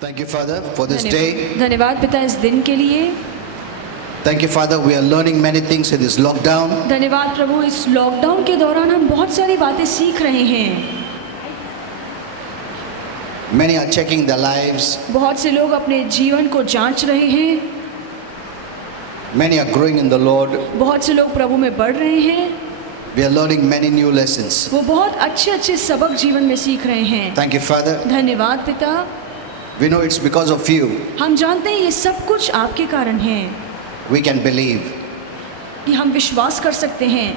Thank you, Father, for this day. धन्यवाद पिता इस दिन के लिए। Thank you, Father. We are learning many things in this lockdown. धन्यवाद प्रभु, इस लॉकडाउन के दौरान हम बहुत सारी बातें सीख रहे हैं। Many are checking their lives. बहुत से लोग अपने जीवन को जांच रहे हैं। Many are growing in the Lord. बहुत से लोग प्रभु में बढ़ रहे हैं। We are learning many new lessons. वो बहुत अच्छे सबक जीवन में सीख रहे हैं। Thank you, Father. धन्यवाद पिता। We know it's because of you. हम जानते हैं ये सब कुछ आपके कारण है। We can believe कि हम विश्वास कर सकते हैं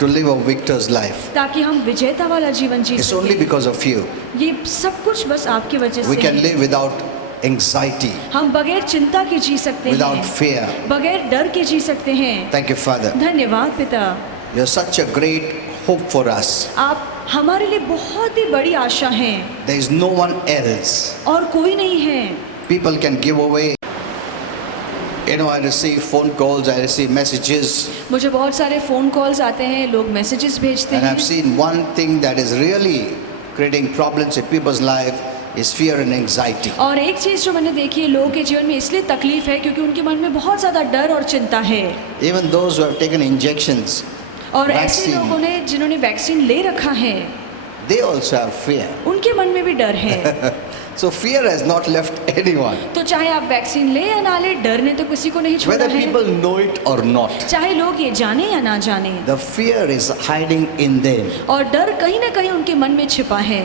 to live a victor's life. ताकि हम विजेता वाला जीवन जी It's only सकें। because of you. ये सब कुछ बस आपकी वजह We से can है। live without anxiety, हम बगैर चिंता के जी सकते without हैं, fear. बगैर डर के जी सकते हैं। Thank you, Father. धन्यवाद पिता। You're such a great hope for us. आप हमारे लिए बहुत ही बड़ी आशा हैं There is no one else. और कोई नहीं है। People can give away. You know, I receive phone calls, I receive messages, मुझे बहुत सारे फ़ोन कॉल्स आते हैं, लोग मैसेजेस भेजते and हैं। I've seen one thing that is really creating problems in people's life is fear and anxiety. और एक चीज़ जो मैंने देखी है, लोगों के जीवन में इसलिए तकलीफ है क्योंकि उनके मन में बहुत ज़्यादा डर और चिंता है। Even those who have taken injections, और ऐसे Vaccine. लोगों ने जिन्होंने वैक्सीन ले रखा है, they also have fear. उनके मन में भी डर है। So fear has not left anyone, तो चाहे आप वैक्सीन ले या ना ले, डर ने तो किसी को नहीं छोड़ा whether है। people know it or not. चाहे लोग ये जाने या ना जाने, The fear is hiding in them. और डर कहीं ना कहीं उनके मन में छिपा है।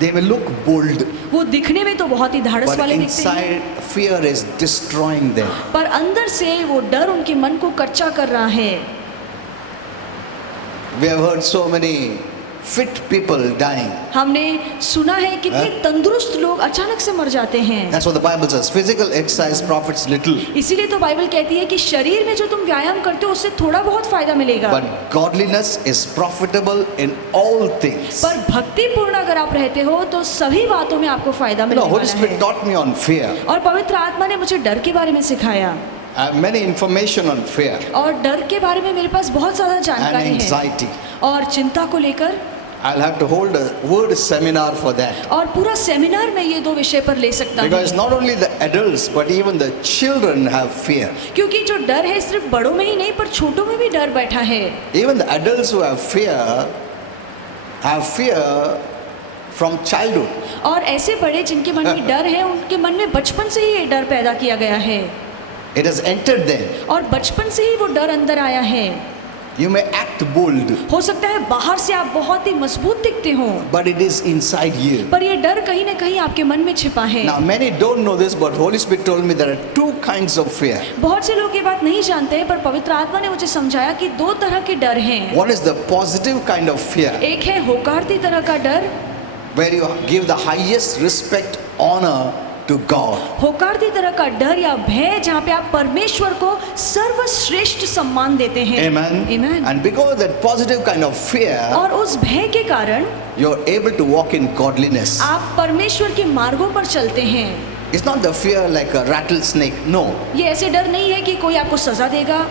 They may look bold, वो दिखने में तो बहुत ही धाड़स but वाले दिखते हैं, inside fear is destroying them. पर अंदर से वो डर उनके मन को कच्चा कर रहा है। We have heard so many fit people dying. हमने सुना है कितने हाँ? तंदुरुस्त लोग अचानक से मर जाते हैं। That's what the Bible says. Physical exercise profits little, इसीलिए तो बाइबल कहती है कि शरीर में जो तुम व्यायाम करते हो उससे थोड़ा बहुत फायदा मिलेगा, but godliness is profitable in all things. पर भक्तिपूर्ण अगर आप रहते हो तो सभी बातों में आपको फायदा You मिलने know, Holy वाला Spirit है। taught me on fear. और पवित्र आत्मा ने मुझे डर के बारे में सिखाया, I have many information on fear और डर के बारे में मेरे पास बहुत ज़्यादा and जानकारी है। anxiety. और चिंता को लेकर I'll have to hold a word seminar for that. और पूरा सेमिनार में ये दो विषय पर ले सकता Because हूँ, not only the adults but even the children have fear. क्योंकि जो डर है सिर्फ बड़ों में ही नहीं पर छोटों में भी डर बैठा है। Even the adults who have fear from childhood. और ऐसे बड़े जिनके मन में डर है, उनके मन में बचपन से ही ये डर पैदा किया गया है It has entered them. और बचपन से ही वो डर अंदर आया है। You may act bold, हो सकता है बाहर से आप बहुत ही मजबूत दिखते हो, but it is inside you. पर ये डर कहीं ना कहीं आपके मन में छिपा है। Now many don't know this, but Holy Spirit told me there are two kinds of fear. बहुत से लोग ये बात नहीं जानते हैं, पर पवित्र आत्मा ने मुझे समझाया कि दो तरह के डर हैं। One is the positive kind of fear, एक है होकारती तरह का डर, where you give the highest respect, honor to God. होकारती तरह का डर या भय जहाँ पे आप परमेश्वर को सर्वश्रेष्ठ सम्मान देते हैं। Amen. Amen. And because of that positive kind of fear, और उस भय के कारण you're able to walk in godliness. आप परमेश्वर के मार्गों पर चलते हैं। It's not the fear like a rattlesnake. No. ये ऐसे डर नहीं है कि कोई आपको सजा देगा,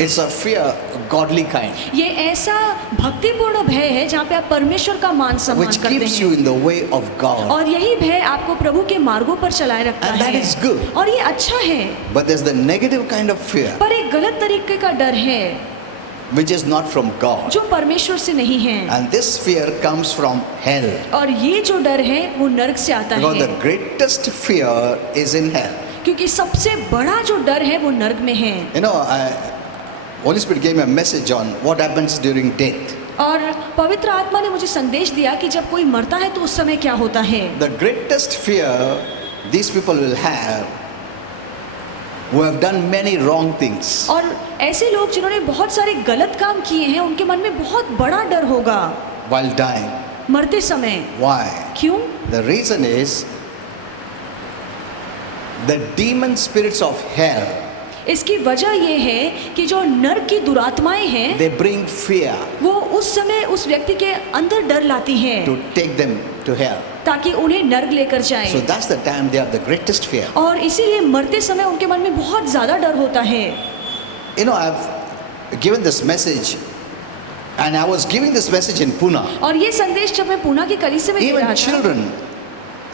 It's a fear, a godly kind, ये ऐसा भक्तिपूर्ण भय है जहाँ पे आप परमेश्वर का मान सम्मान which करते keeps you हैं, in the way of God. और यही भय आपको प्रभु के मार्गों पर चलाए रखता And that है, is good. और ये अच्छा है। But there's the negative kind of fear, पर एक गलत तरीके का डर है which is not from God. जो परमेश्वर से नहीं है, And this fear comes from hell. और ये जो डर है वो नरक से आता Because the है, greatest fear is in hell. क्योंकि सबसे बड़ा जो डर है वो नरक में है। You know, Holy Spirit gave me a message on what happens during death. और पवित्र आत्मा ने मुझे संदेश दिया कि जब कोई मरता है तो उस समय क्या होता है। The greatest fear these people will have who have done many wrong things. और ऐसे लोग जिन्होंने बहुत सारे गलत काम किए हैं, उनके मन में बहुत बड़ा डर होगा While dying. मरते समय। Why? क्यों? The reason is the demon spirits of hell, इसकी वजह ये है कि जो नरक की दुरात्माएं हैं, they bring fear वो उस समय उस व्यक्ति के अंदर डर लाती हैं to take them to hell. ताकि उन्हें नरक लेकर So जाएं। that's the time they have the greatest fear. और इसीलिए मरते समय उनके मन में बहुत ज्यादा डर होता है। You know, I've given this message And I was giving this message in Pune. और ये संदेश जब मैं पूना की कलीसिया में दे रहा Even था, children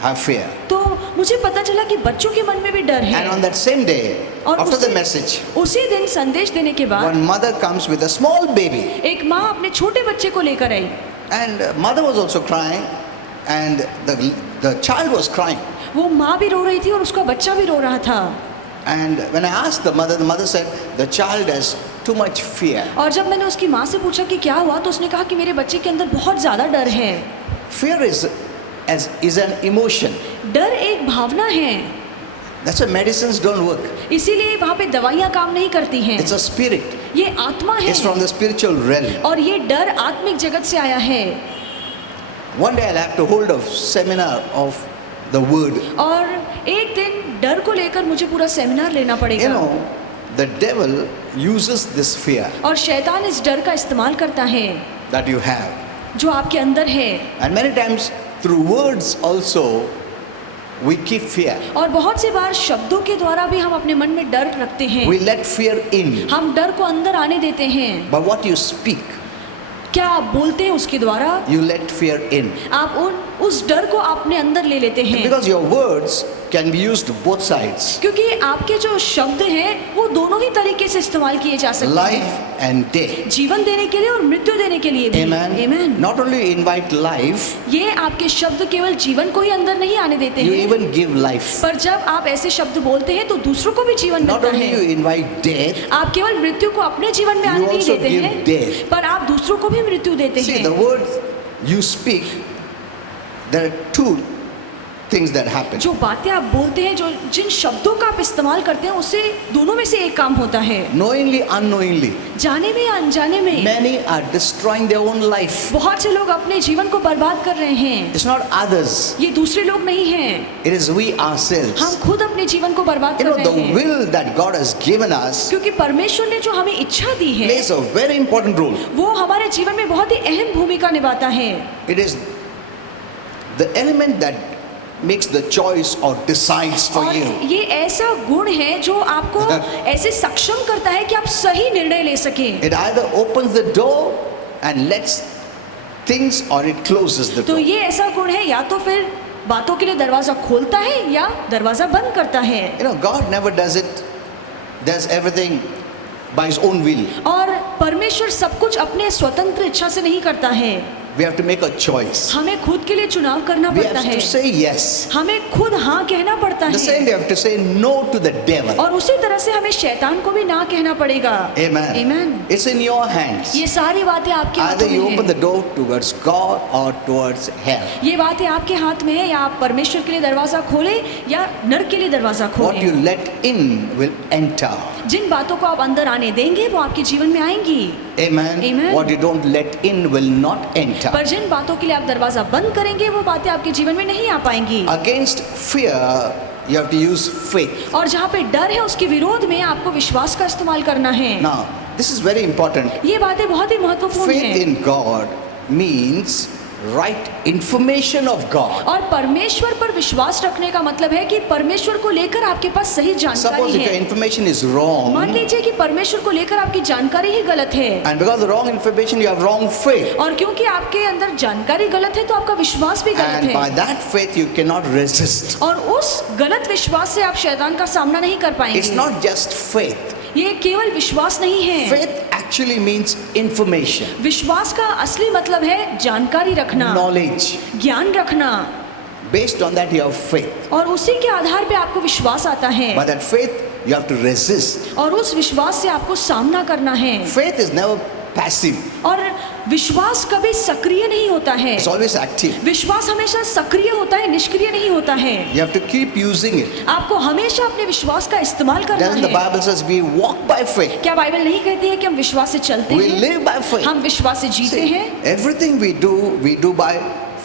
have fear. तो मुझे पता चला कि बच्चों के मन में भी डर And है। on that same day, और after the उसी- message, उसी दिन संदेश देने के बाद one mother comes with a small baby. एक माँ अपने छोटे बच्चे को लेकर आई And mother was also crying, and the child was crying. वो माँ भी रो रही थी और उसका बच्चा भी रो रहा था। And when I asked the mother said, the child has too much fear. और जब मैंने उसकी माँ से पूछा कि क्या हुआ, तो उसने कहा कि मेरे बच्चे के अंदर बहुत ज़्यादा डर है। Fear is an emotion. डर एक भावना है, That's why medicines don't work. इसीलिए वहाँ पे दवाइयाँ काम नहीं करती हैं। It's a spirit. ये आत्मा है It's from the spiritual realm. और ये डर आत्मिक जगत से आया है। One day I'll have to hold a seminar of the word. और एक दिन डर को लेकर मुझे पूरा सेमिनार लेना You पड़ेगा। know, the devil uses this fear और शैतान इस डर का इस्तेमाल करता है that you have. जो आपके अंदर है, And many times through words also we keep fear. और बहुत सी बार शब्दों के द्वारा भी हम अपने मन में डर रखते हैं। We let fear in. हम डर को अंदर आने देते हैं। But what you speak, क्या आप बोलते हैं उसके द्वारा you let fear in. आप उस डर को अपने अंदर ले लेते हैं। Because your words can be used both sides. क्योंकि आपके जो शब्द हैं वो दोनों ही तरीके से इस्तेमाल किए जा सकते Life हैं, and death. जीवन देने के लिए और मृत्यु देने के लिए भी। Amen. Amen. Not only invite life, ये आपके शब्द केवल जीवन को ही अंदर नहीं आने देते you हैं, even give life. पर जब आप ऐसे शब्द बोलते हैं तो दूसरों को भी जीवन Not मिलता only you है। invite death, आप केवल मृत्यु को अपने जीवन में आने You नहीं also देते give हैं, death. पर आप दूसरों को भी मृत्यु देते see हैं। the words you speak, there are two things that happen. जो बातें आप बोलते हैं, जो जिन शब्दों का आप इस्तेमाल करते हैं, उससे दोनों में से एक काम होता है। Knowingly, unknowingly, जाने में या अनजाने में many are destroying their own life. बहुत से लोग अपने जीवन को बर्बाद कर रहे हैं। It's not others, ये दूसरे लोग नहीं हैं, it is we ourselves. हम खुद अपने जीवन को बर्बाद You कर know, the रहे हैं। will that God has given us क्योंकि परमेश्वर ने जो हमें इच्छा दी है, plays a very important role. वो हमारे जीवन में बहुत ही अहम भूमिका निभाता है। It is the element that makes the choice or decides for और you. ये ऐसा गुण है जो आपको ऐसे सक्षम करता है कि आप सही निर्णय ले सकें। It either opens the door and lets things, or it closes the तो door. ये ऐसा गुण है, या तो फिर बातों के लिए दरवाजा खोलता है या दरवाजा बंद करता है। You know, God never does everything by His own will. और परमेश्वर सब कुछ अपने स्वतंत्र इच्छा से नहीं करता है। We have to make a choice. हमें खुद के लिए चुनाव करना We पड़ता have है। to say yes. हमें खुद हाँ कहना पड़ता The same है, we have to say no to the devil. और उसी तरह से हमें शैतान को भी ना कहना पड़ेगा। Amen. Amen. It's in your hands. ये सारी बातें आपके Either हाथों you में open the है। door towards God or towards hell. ये बातें आपके हाथ में है, या आप परमेश्वर के लिए दरवाजा खोले या नरक के लिए दरवाजा What you खोले। let in will enter. जिन बातों को आप अंदर आने देंगे वो आपके जीवन में आएंगी। Amen. Amen. What you don't let in will not enter. पर जिन बातों के लिए आप दरवाजा बंद करेंगे वो बातें आपके जीवन में नहीं आ पाएंगी। Against fear, you have to use faith. और जहाँ पे डर है उसके विरोध में आपको विश्वास का इस्तेमाल करना है। Now, this is very important. ये बातें बहुत ही महत्वपूर्ण Faith हैं। in God means right information of God. और परमेश्वर पर विश्वास रखने का मतलब है कि परमेश्वर को लेकर आपके पास सही Suppose जानकारी if your है। information is मान wrong, लीजिए कि परमेश्वर को लेकर आपकी जानकारी ही गलत है, and because of the wrong information you have wrong faith, और क्योंकि आपके अंदर जानकारी गलत है तो आपका विश्वास भी गलत and by है, that faith you cannot resist. और उस गलत विश्वास से आप शैतान का सामना नहीं कर It's पाएंगे। not just faith. ये केवल विश्वास नहीं है। Faith actually means information, विश्वास का असली मतलब है जानकारी रखना, knowledge. ज्ञान रखना, Based on that you have faith. और उसी के आधार पे आपको विश्वास आता है, By that faith you have to resist. और उस विश्वास से आपको सामना करना है। Faith is never passive. और विश्वास कभी सक्रिय नहीं होता है, It's always active. विश्वास हमेशा सक्रिय होता है, निष्क्रिय नहीं होता है। You have to keep using it. आपको हमेशा अपने विश्वास का इस्तेमाल करना Then the है। Bible says we walk by faith. क्या बाइबल नहीं कहती है कि हम विश्वास से चलते We हैं, live by faith. हम विश्वास से जीते See, हैं। everything we do by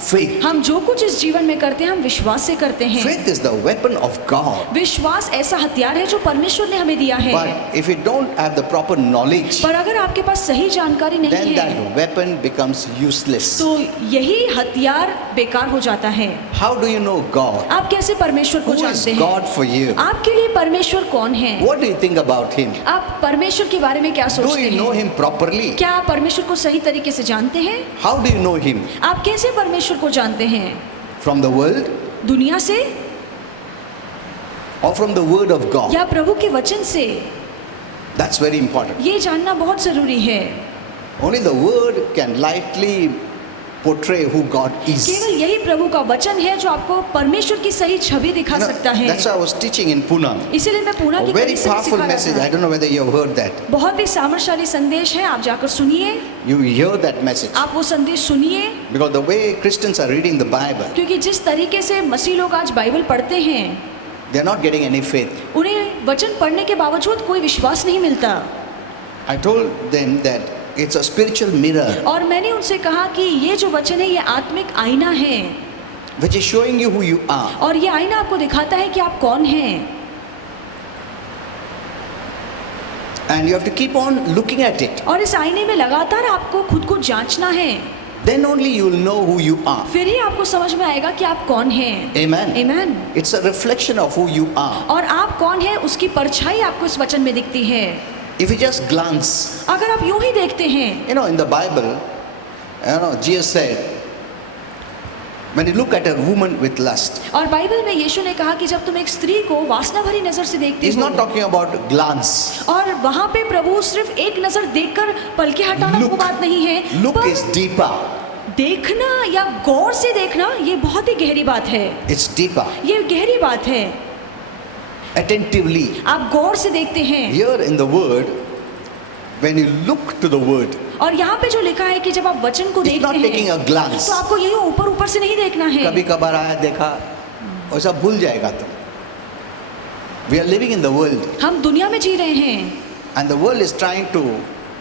faith. हम जो कुछ इस जीवन में करते हैं हम विश्वास से करते हैं। Faith is the weapon of God. विश्वास ऐसा हथियार है जो परमेश्वर ने हमें दिया है। But if you don't have the proper knowledge, पर अगर आपके पास सही जानकारी नहीं then है that weapon becomes useless. तो यही हथियार बेकार हो जाता है। How do you know God? आप कैसे परमेश्वर को Who is जानते हैं? God for you? आपके लिए परमेश्वर कौन है? What do you think about Him? आप परमेश्वर के बारे में क्या Do सोचते you know हैं? Him properly? क्या आप परमेश्वर को सही तरीके से जानते हैं? How do you know Him? आप कैसे परमेश्वर को जानते हैं? From the world दुनिया से or from the Word of God? या प्रभु के वचन से? That's very important. ये जानना बहुत जरूरी है। Only the Word can lightly portray who God is. केवल यही प्रभु का वचन है जो आपको परमेश्वर की सही छवि दिखा You know, सकता है। that's why I was teaching in Pune. इसीलिए मैं पूना A की very कलीसिया में powerful सिखा रहा message. था। I don't know whether you have heard that. बहुत ही सामर्थ्यशाली संदेश है, आप जाकर सुनिए। You hear that message. आप वो संदेश सुनिए, Because the way Christians are reading the Bible, क्योंकि जिस तरीके से मसीह लोग आज बाइबल पढ़ते हैं they are not getting any faith. उन्हें वचन पढ़ने के बावजूद कोई विश्वास नहीं मिलता। I told them that it's a spiritual mirror और मैंने उनसे कहा कि ये जो वचन है ये आत्मिक आईना है which is showing you who you are. और ये आईना आपको दिखाता है कि आप कौन हैं And you have to keep on looking at it. और इस आईने में लगातार आपको खुद को जांचना है, Then only you will know who you are. फिर ही आपको समझ में आएगा कि आप कौन हैं। Amen. आमीन। It's a reflection of who you are. और आप कौन हैं उसकी परछाई आपको इस वचन में दिखती है। If you just glance, अगर आप यूं ही देखते हैं, you know, in the Bible, Jesus said, when you look at a woman with lust, और बाइबल में यीशु ने कहा कि जब तुम एक स्त्री को वासना भरी नजर से देखते He's हो, not talking about glance. और वहां पे प्रभु सिर्फ एक नजर देखकर पलके हटाना वो बात नहीं है, Look पर is deeper. देखना या गौर से देखना ये बहुत ही गहरी बात है। It's deeper. ये गहरी बात है। Attentively. आप गौर से देखते हैं, Here in the Word, when you look to the Word, और यहाँ पे जो लिखा है कि जब आप वचन को it's देखते not taking हैं a glance. तो आपको यही ऊपर ऊपर से नहीं देखना है। कभी कभार आया देखा वैसा भूल जाएगा तुम. We are living in the world, हम दुनिया में जी रहे हैं and the world is trying to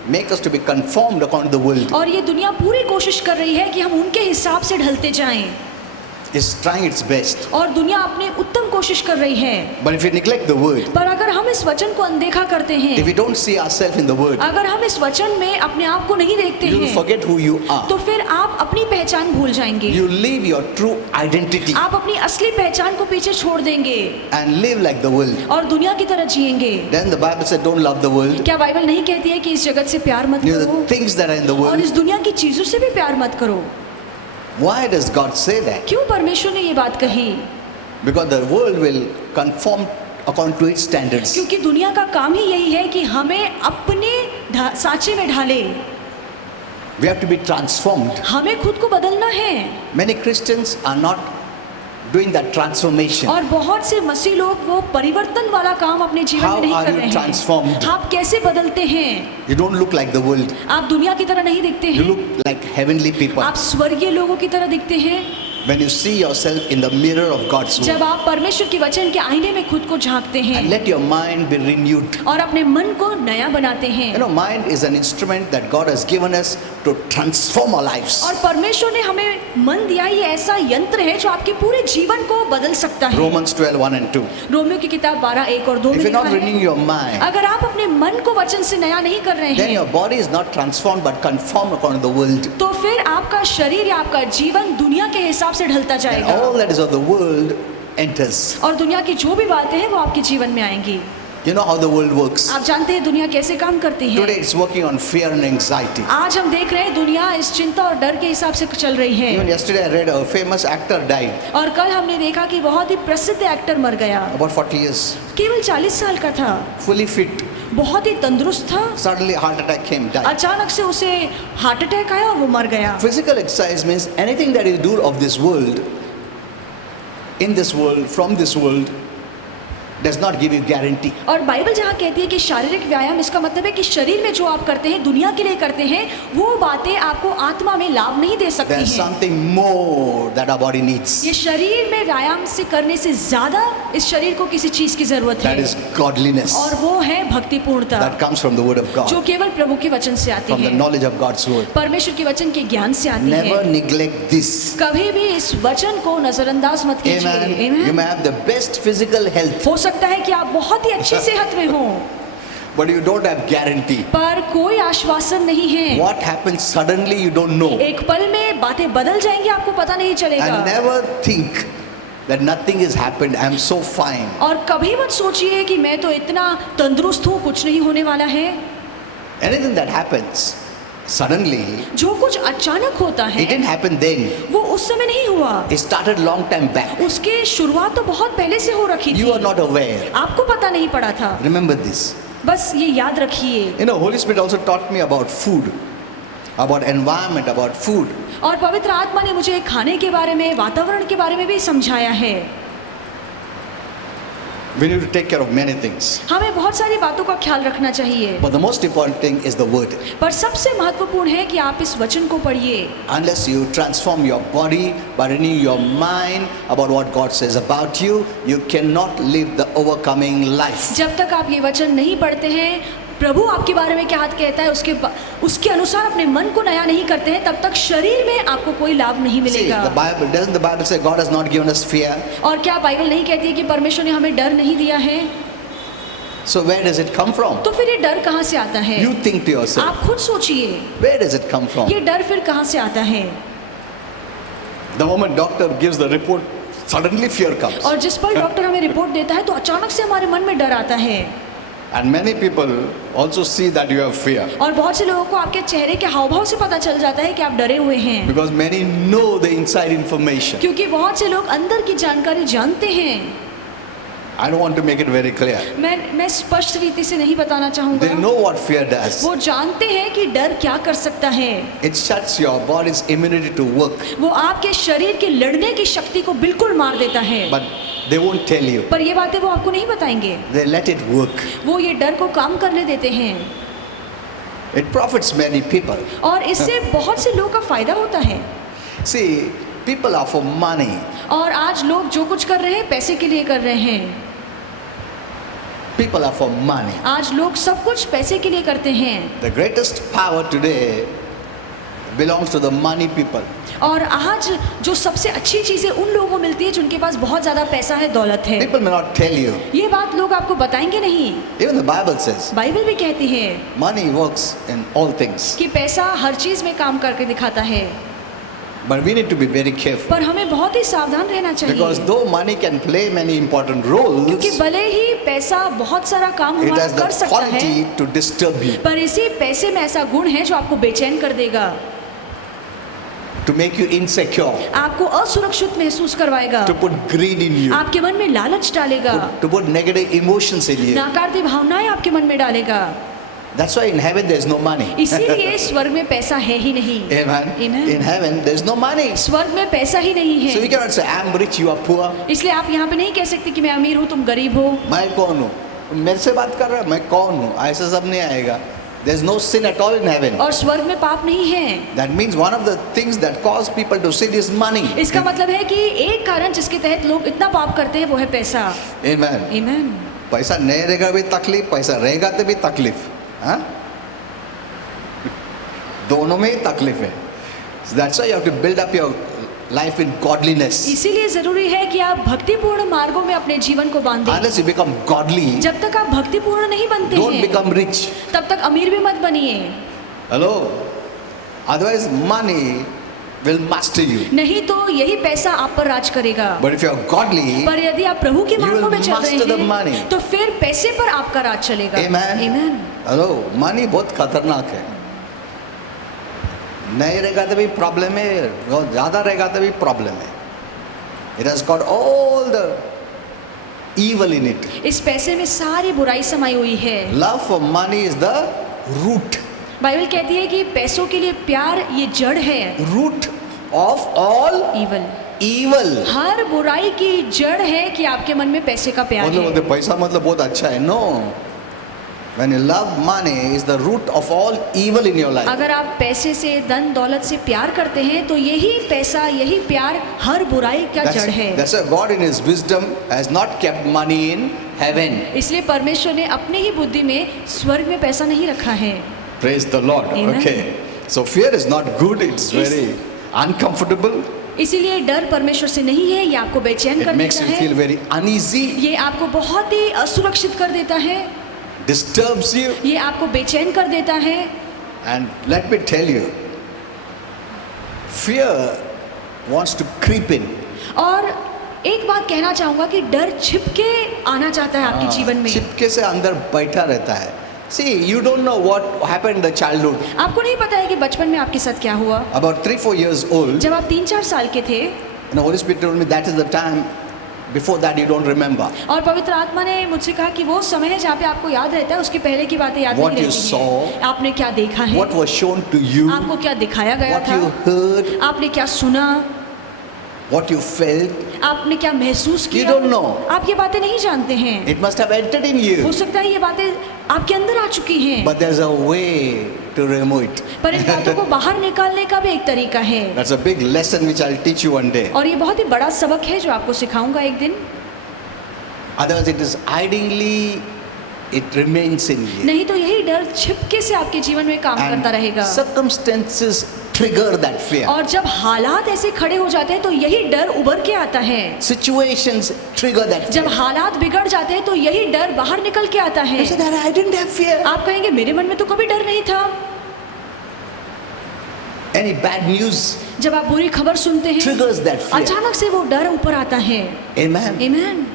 make us to be conformed according to the world. और ये दुनिया पूरी कोशिश कर रही है कि हम उनके हिसाब से ढलते जाएं, It's trying its best. और दुनिया अपनी उत्तम कोशिश कर रही है। But if you neglect the Word, पर अगर हम इस वचन को अनदेखा करते if हैं, you don't see ourselves in the Word, अगर हम इस वचन में अपने आप को नहीं देखते you will हैं, forget who you तो are. फिर आप अपनी पहचान भूल जाएंगे। You leave your true identity आप अपनी असली पहचान को पीछे छोड़ देंगे and live like the world. और दुनिया की तरह जिएंगे। Then the Bible said, don't love the world. क्या बाइबल नहीं कहती है कि इस जगत से प्यार मत You know, करो the things that are in the और world. इस दुनिया की चीजों से भी प्यार मत करो? Why does God say that? क्यों परमेश्वर ने ये बात कही? Because the world will conform according to its standards. क्योंकि दुनिया का काम ही यही है कि हमें अपने साँचे में ढाले, We have to be transformed. हमें खुद को बदलना है। Many Christians are not doing that transformation. और बहुत से मसीह लोग वो परिवर्तन वाला काम अपने जीवन How में नहीं are कर you रहे transformed? हैं। आप कैसे बदलते हैं? You don't look like the world. आप दुनिया की तरह नहीं दिखते You हैं, look like heavenly people. आप स्वर्गीय लोगों की तरह दिखते हैं। When you see yourself in the mirror of God's जब word. आप परमेश्वर के वचन के आईने में खुद को झांकते हैं And let your mind be renewed. और अपने मन को नया बनाते हैं। You know, mind is an instrument that God has given us to transform our lives. और परमेश्वर ने हमें मन दिया, ये ऐसा यंत्र है जो आपके पूरे जीवन को बदल सकता है। Romans 12:1-2. रोमियो की किताब 12:1-2 में If you're लिखा not है, renewing your mind, अगर आप अपने मन को वचन से नया नहीं कर रहे then हैं your body is not transformed but conformed according to the world. तो फिर आपका शरीर या आपका जीवन दुनिया के हिसाब से ढलता And जाएगा all that is of the world enters. और दुनिया की जो भी बातें हैं वो आपके जीवन में आएंगी। You know how the world works. आप जानते हैं दुनिया कैसे काम करती है। Today it's working on fear and anxiety. आज हम देख रहे हैं दुनिया इस चिंता और डर के हिसाब से चल रही है। Even yesterday I read a famous actor died, और कल हमने देखा कि बहुत ही प्रसिद्ध एक्टर मर गया, about 40 years, केवल 40 साल का था, fully fit. बहुत ही तंदुरुस्त था। Suddenly heart attack came, died. अचानक से उसे हार्ट अटैक आया और वो मर गया। Physical exercise means anything that you do of this world, in this world, from this world, does not give you guarantee. और बाइबल जहाँ कहती है कि शारीरिक व्यायाम, इसका मतलब है कि शरीर में जो आप करते हैं, दुनिया के लिए करते हैं, वो बातें आपको आत्मा में लाभ नहीं दे सकती There's हैं। something more that our body needs. ये शरीर में व्यायाम से करने से ज्यादा इस शरीर को किसी चीज की जरूरत That है, is godliness. और वो है भक्तिपूर्णता, That comes from the word of जो God, केवल प्रभु के वचन से आती from the है, knowledge of God's word. परमेश्वर के वचन के ज्ञान से आती Never है। neglect this. कभी भी इस वचन को नजरअंदाज मत कीजिए। Amen. Amen. You may have the best physical health, हो सकता है कि आप बहुत ही अच्छी सेहत में हो, but you don't have guarantee. पर कोई आश्वासन नहीं है। What happens suddenly you don't know. एक पल में बातें बदल जाएंगी, आपको पता नहीं चलेगा। And never think that nothing has happened. I am so fine. और कभी मत सोचिए कि मैं तो इतना तंदुरुस्त हूँ, कुछ नहीं होने वाला है। Anything that happens suddenly, जो कुछ अचानक होता है, it didn't happen then. वो उस समय नहीं हुआ, It started long time back. उसके शुरुआत तो बहुत पहले से हो रखी You are थी, not aware. आपको पता नहीं पड़ा था। Remember this. बस ये याद रखिए। You know, Holy Spirit also taught me about food, about environment, about food. और पवित्र आत्मा ने मुझे खाने के बारे में, वातावरण के बारे में भी समझाया है। We need to take care of many things. हमें बहुत सारी बातों का ख्याल रखना चाहिए, But the most important thing is the word. पर सबसे महत्वपूर्ण है कि आप इस वचन को पढ़िए। Unless you transform your body by renewing your mind about what God says about you, you cannot live the overcoming life. जब तक आप ये वचन नहीं पढ़ते हैं, प्रभु आपके बारे में क्या कहता है, उसके अनुसार अपने मन को नया नहीं करते हैं, तब तक शरीर में आपको कोई लाभ नहीं See, मिलेगा। doesn't the Bible say God has not given us fear? और क्या बाइबल नहीं कहती है कि परमेश्वर ने हमें डर नहीं दिया है? So where does it come from? तो फिर ये डर कहाँ से आता है? You think to yourself, आप खुद सोचिए, where does it come from? ये डर फिर कहाँ से आता है? The moment doctor gives the report, suddenly fear comes. और जिस पल डॉक्टर हमें रिपोर्ट देता है, तो अचानक से हमारे मन में डर आता है। And many people also see that you have fear. और बहुत से लोगों को आपके चेहरे के हाव भाव से पता चल जाता है कि आप डरे हुए हैं, Because many know the inside information. क्योंकि बहुत से लोग अंदर की जानकारी जानते हैं। I don't want to make it very clear. मैं स्पष्ट रीति से नहीं बताना They चाहूंगा। know what fear does. वो जानते हैं कि डर क्या कर सकता है। It shuts your body's immunity to work. वो आपके शरीर के लड़ने की शक्ति को बिल्कुल मार देता है, But they won't tell you. पर ये बातें वो आपको नहीं बताएंगे। They let it work. वो ये डर को काम करने देते हैं, It profits many people. और इससे बहुत से लोगों का फायदा होता है। See, people are for money. और आज लोग जो कुछ कर रहे हैं, पैसे के लिए कर रहे हैं। People are for money. आज लोग सब कुछ पैसे के लिए करते हैं, The greatest power today belongs to the money people. और आज जो सबसे अच्छी चीजें उन लोगों को मिलती है जिनके पास बहुत ज्यादा पैसा है, दौलत है। People may not tell you. ये बात लोग आपको बताएंगे नहीं। Even the Bible says Bible भी कहती है money works in all things. कि पैसा हर चीज में काम करके दिखाता है, But we need to be very careful. पर हमें बहुत ही सावधान रहना Because चाहिए, though money can play many important roles, क्योंकि भले ही पैसा बहुत सारा काम it हमारा has the कर सकता है, quality to disturb you, पर इसी पैसे में ऐसा गुण है जो आपको बेचैन कर देगा, to make you insecure, आपको असुरक्षित महसूस करवाएगा, to put greed in you, आपके मन में लालच डालेगा, to put negative emotions in you. नकारात्मक भावनाएं आपके मन में डालेगा। That's why in heaven there's no money. इसीलिए स्वर्ग में पैसा है ही नहीं। Amen. Amen. In heaven there's no money. स्वर्ग में पैसा ही नहीं So you है, cannot say I'm rich, you are poor. इसलिए आप यहाँ पे नहीं कह सकते कि मैं अमीर हूँ, तुम गरीब हो। मैं कौन हूँ? मेरे से बात कर रहा है, मैं कौन हूँ? ऐसा सब नहीं आएगा. There's no sin at all in heaven. और स्वर्ग में पाप नहीं है। That means one of the things that cause people to sin is money. इसका मतलब है कि एक कारण जिसके तहत लोग इतना पाप करते हैं वो है पैसा। Amen. आमीन। पैसा नहीं रहेगा भी तकलीफ, पैसा रहेगा तो भी तकलीफ, हाँ? दोनों में ही तकलीफ है. So that's why you have to build up your life in godliness. इसीलिए जरूरी है कि आप भक्तिपूर्ण मार्गों में अपने जीवन को बांधें। Unless you become godly, जब तक आप भक्तिपूर्ण नहीं बनते don't हैं, become rich. तब तक अमीर भी मत बनिए। Hello? Otherwise money will master you. नहीं तो यही पैसा आप पर राज करेगा। But if you are godly, पर यदि आप प्रभु के You मार्गों will में चल master the रहे money. हैं, तो फिर पैसे पर आपका राज चलेगा। Amen. आमीन। हेलो, मनी बहुत खतरनाक है. नहीं रहेगा तो भी प्रॉब्लम है, बहुत ज़्यादा रहेगा तो भी प्रॉब्लम है. It has got all the evil in it. इस पैसे में सारी बुराई समाई हुई है। Love for money is the root. Bible कहती है कि पैसों के लिए प्यार ये जड़ है, Root of all evil, evil. हर बुराई की जड़ है कि आपके मन में पैसे का प्यार मतलब है। बोलते पैसा मतलब बहुत अच्छा है. No. When you love money is the root of all evil in your life. अगर आप पैसे से, धन दौलत से प्यार करते हैं तो यही पैसा, यही प्यार हर बुराई का जड़ है। That's why God in His wisdom has not kept money in heaven. इसलिए परमेश्वर ने अपने ही बुद्धि में स्वर्ग में पैसा नहीं रखा है। Praise the Lord. Amen. Okay. So fear is not good. It's very uncomfortable. इसीलिए डर परमेश्वर से नहीं है, ये आपको बेचैन It कर makes देता you feel है, very uneasy. ये आपको बहुत ही असुरक्षित कर देता है, Disturbs you. ये आपको बेचैन कर देता है। And let me tell you, fear wants to creep in. और एक बात कहना चाहूंगा कि डर छिपके आना चाहता है आपके जीवन में। चिपके से अंदर बैठा रहता है. See, you don't know what happened in the childhood. आपको नहीं पता है कि बचपन में आपके साथ क्या हुआ। About 3-4 years old, जब आप 3-4 साल के थे Holy Spirit told me that is the time. Before that, you don't remember. और पवित्र आत्मा ने मुझसे कहा कि वो समय है जहाँ पे आपको याद रहता है, उसके पहले की बातें याद What नहीं you रहती saw, हैं। आपने क्या देखा है, What was shown to you, आपको क्या दिखाया गया what था, you heard, आपने क्या सुना, what you felt, आपने क्या महसूस you किया, don't know. आप ये बातें नहीं जानते हैं। It must have entered in हो you. सकता है ये बातें आपके अंदर आ चुकी हैं, But there's a way to remove it. पर इन बातों को बाहर निकालने का भी एक तरीका है। That's a big lesson which I'll teach you one day. और ये बहुत ही बड़ा सबक है जो आपको सिखाऊंगा एक दिन। Otherwise, it is hidingly, it remains in you. नहीं तो यही डर छिपके से आपके जीवन में काम करता रहेगा। And circumstances trigger that fear. और जब हालात ऐसे खड़े हो जाते हैं तो यही डर उभर के आता है। Situations trigger that जब fear. हालात बिगड़ जाते हैं तो यही डर बाहर निकल के आता है। You say that I didn't have fear. आप कहेंगे मेरे मन में तो कभी डर नहीं था। Any bad news जब आप बुरी खबर सुनते हैं triggers that fear. अचानक से वो डर ऊपर आता है। Amen. आमीन।